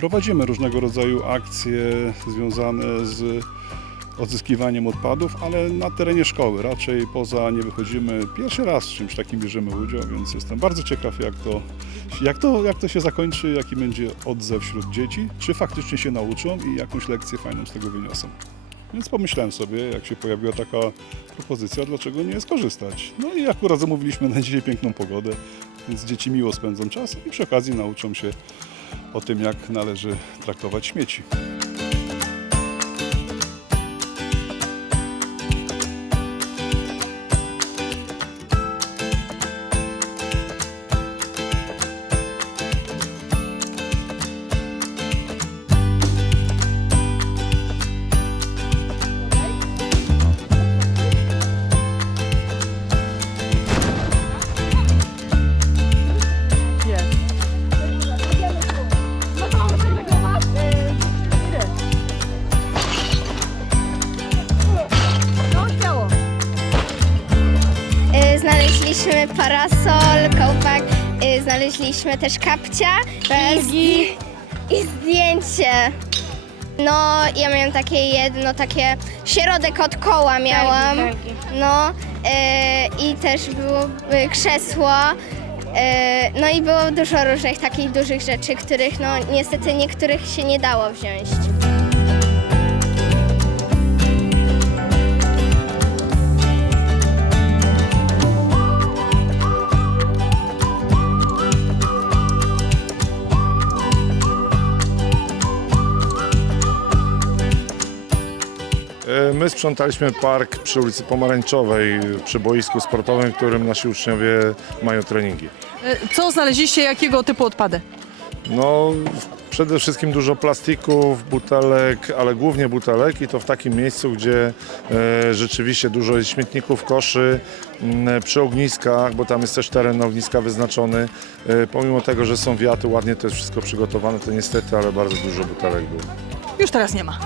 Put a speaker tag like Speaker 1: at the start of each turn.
Speaker 1: Prowadzimy różnego rodzaju akcje związane z odzyskiwaniem odpadów, ale na terenie szkoły. Raczej poza nie wychodzimy. Pierwszy raz w czymś takim bierzemy udział, więc jestem bardzo ciekaw, jak to, jak to, jak to się zakończy, jaki będzie odzew wśród dzieci, czy faktycznie się nauczą i jakąś lekcję fajną z tego wyniosą. Więc pomyślałem sobie, jak się pojawiła taka propozycja, dlaczego nie skorzystać. No i akurat zamówiliśmy na dzisiaj piękną pogodę, więc dzieci miło spędzą czas i przy okazji nauczą się o tym, jak należy traktować śmieci.
Speaker 2: Znaleźliśmy parasol, kołpak, y, znaleźliśmy też kapcia i, zdj- i zdjęcie. No, ja miałam takie jedno, takie środek od koła miałam. No, y, i też było y, krzesło. y, no i było dużo różnych takich dużych rzeczy, których no niestety niektórych się nie dało wziąć.
Speaker 3: My sprzątaliśmy park przy ulicy Pomarańczowej, przy boisku sportowym, w którym nasi uczniowie mają treningi.
Speaker 4: E, Co znaleźliście, jakiego typu odpady?
Speaker 3: No, przede wszystkim dużo plastików, butelek, ale głównie butelek i to w takim miejscu, gdzie e, rzeczywiście dużo jest śmietników, koszy, m, przy ogniskach, bo tam jest też teren ogniska wyznaczony. E, pomimo tego, że są wiaty, ładnie to jest wszystko przygotowane, to niestety, ale bardzo dużo butelek było.
Speaker 4: Już teraz nie ma.